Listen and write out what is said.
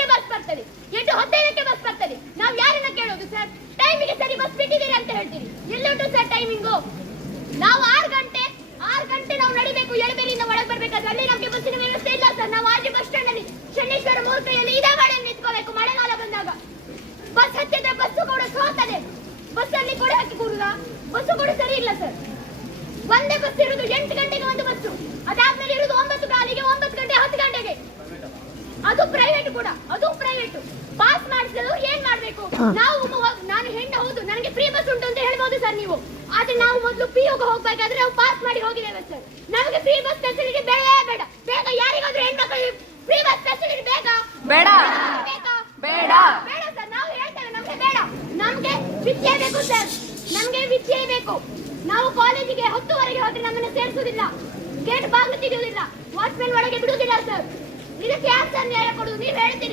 ಗಂಟೆ ಬಸ್ ಬರ್ತದೆ. ಎಂಟು ಹದಿನೈದಕ್ಕೆ ಬಸ್ ಬರ್ತದೆ. ನಾವು ಯಾರನ್ನ ಕೇಳೋದು ಸರ್ ಟೈಮಿಗೆ ಸರಿ ಬಸ್ ಬಿಟ್ಟಿದ್ದೀರಿ ಅಂತ ಹೇಳ್ತೀರಿ. ಎಲ್ಲುಂಟು ಸರ್ ಟೈಮಿಂಗು ನಾವು ಆರು ಗಂಟೆ ಆರು ಗಂಟೆ ನಾವು ನಡಿಬೇಕು. ಎಳಬೇರಿಯಿಂದ ಒಳಗೆ ಬರ್ಬೇಕಾದ್ರೆ ಅಲ್ಲಿ ನಮಗೆ ಬಸ್ಸಿನ ವ್ಯವಸ್ಥೆ ಇಲ್ಲ ಸರ್ ನಾವು ಆಜಿ ಬಸ್ ಸ್ಟ್ಯಾಂಡ್ ಅಲ್ಲಿ ಶನೇಶ್ವರ ಮೂರ್ತಿಯಲ್ಲಿ ಇದೇ ಮಳೆ ನಿಂತ್ಕೋಬೇಕು ಮಳೆಗಾಲ ಬಂದಾಗ. ಬಸ್ ಹತ್ತಿದ್ರೆ ಬಸ್ಸು ಕೂಡ ಸೋತದೆ. ಬಸ್ ಅಲ್ಲಿ ಕೊಡೆ ಹಾಕಿ ಕೂಡುದ ಬಸ್ಸು ಕೂಡ ಸರಿ ಇಲ್ಲ ಸರ್ ಒಂದೇ ಬಸ್ ಇರೋದು ಎಂಟು ಗಂಟೆಗೆ ಒಂದು ಬಸ್ಸು ಅದಾದ್ಮೇಲೆ ಇರುದು ಒಂಬತ್ತು ಕಾಲಿಗೆ ಒಂಬತ್ತು ಗಂಟೆ ಹತ್ತು ಗಂಟೆಗೆ ಅದು ಪ್ರೈವೇಟ್ ಕೂಡ. ಅದು ಪ್ರೈವೇಟ್ ಪಾಸ್ ಮಾಡಿಸಲು ಏನ್ ಮಾಡ್ಬೇಕು? ನಾವು ನಾನು ಹೆಣ್ಣು ಹೌದು ನನಗೆ ಫ್ರೀ ಬಸ್ ಉಂಟು ಅಂತ ಹೇಳ್ಬೋದು ಸರ್ ನೀವು. ಆದ್ರೆ ನಾವು ಮೊದಲು ಪಿ ಗೆ ಹೋಗ್ಬೇಕಾದ್ರೆ ನಾವು ಪಾಸ್ ಮಾಡಿ ಹೋಗಿದ್ದೇವೆ ಸರ್ ನಮಗೆ ಫ್ರೀ ಬಸ್ ಫೆಸಿಲಿಟಿ ಬೇಡವೇ ಬೇಡ. ಬೇಗ ಯಾರಿಗಾದ್ರೂ ಹೆಣ್ಮಕ್ಳಿಗೆ ಫ್ರೀ ಬಸ್ ಫೆಸಿಲಿಟಿ ಬೇಕಾ? ಬೇಡ. ಬೇಡ. ಬೇಡ ಸರ್ ನಾವು ಹೇಳ್ತೇವೆ ನಮಗೆ ಬೇಡ. ನಮಗೆ ವಿದ್ಯೆ ಬೇಕು ಸರ್ ನಮಗೆ ವಿದ್ಯೆ ಬೇಕು. ನಾವು ಕಾಲೇಜಿಗೆ ಹತ್ತುವರೆಗೆ ಹೋದ್ರೆ ನಮ್ಮನ್ನು ಸೇರಿಸುವುದಿಲ್ಲ. ಗೇಟ್ ಬಾಗಿಲು ತೆಗೆಯುವುದಿಲ್ಲ. ವಾಚ್ಮೆನ್ ಒಳಗೆ ನೀನು ಕ್ಯಾನ್ಸರ್ ನ್ಯಾಯ ಕೊಡುದು ನೀವ್ ಹೇಳ್ತೀರಿ